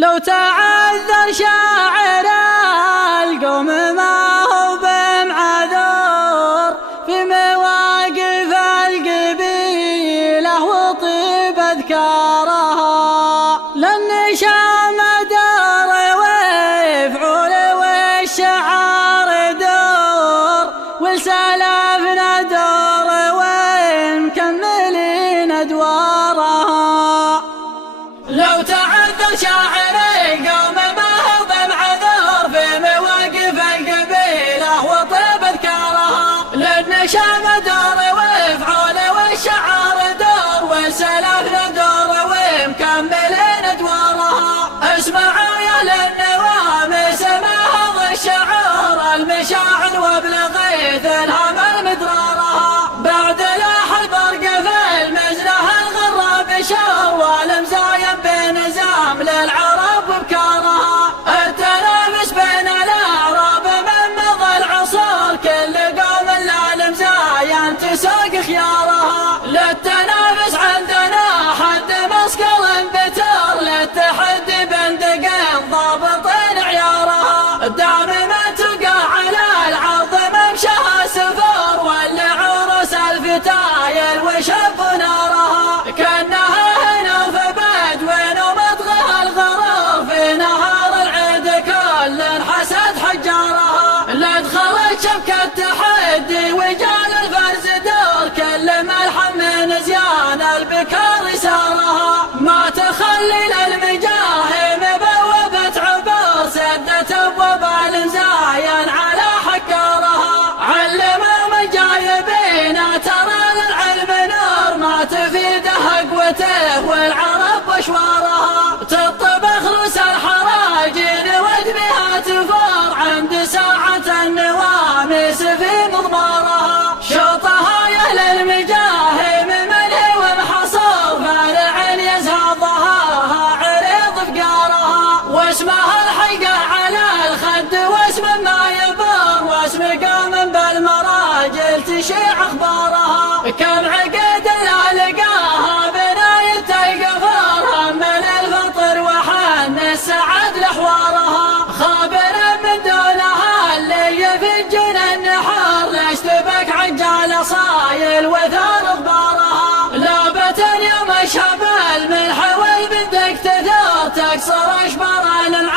لو تعذر شاعر القوم ما هو بمعذور في مواقف القبيلة وطيب أذكارها، لأن شامد ويفعول والشعار دور ولسلافنا دور ومكملين أدوارها. لو تعذر شاعر القوم ما هو بمعذور في مواقف القبيلة وطيب أذكارها، لأن شام دور ويفعول والشعار دور والسلافنا دور ومكملين أدوارها. اسمعوا يا للنوامس ما هض الشعور المشاعر وبلغيث الهمل مدرارها، بعد لاح البرق في المزنة الغراب شور والمزايم بنزام للعرب وبكارها. التنافس بين الأعراب من مضى العصور كل قوم للمزايم تسوق خيارها، للتنافس عندنا حد مسقل بتر للتحدي بندق ضابط عيارها، دائما تلقى على العرض ممشاها سفر واللي عروس الفتايل وشب نارها، كأنها هنا في بدوين ومضغها الغرار في نهار العيد كل حسد حجارها. لا دخلت شبكة تحدي وجال الفرز دور كل ملحم من زيان البكار سارها، ما تخلي للمجاهيم بوابة عبور سدت ابواب المزاين على حكارها. علموا مجايبين ترى للعلم نور ما تفيده قوته والعرب وشوارها، تطبخ رؤوس الحراجين ود بها تفور عند ساعة النواميس في مضمارها. شوطها يا للمجاهيم من هو محصور فالع يزهى ضهاها عريض فقارها، واسمها الحلقة على الخد واسم ما يبور واسم قوم بالمراجل تشيع اخبارها. كم عقد لا لقاها بناية القفار هم الفطر وحن السعد لحوارها، خابر من دونها اللي يفجن النحار ليش تبك عجال صايل وثار اخبارها. لابة يوم شب الملح والبندق تثور تكسر اشبار العالم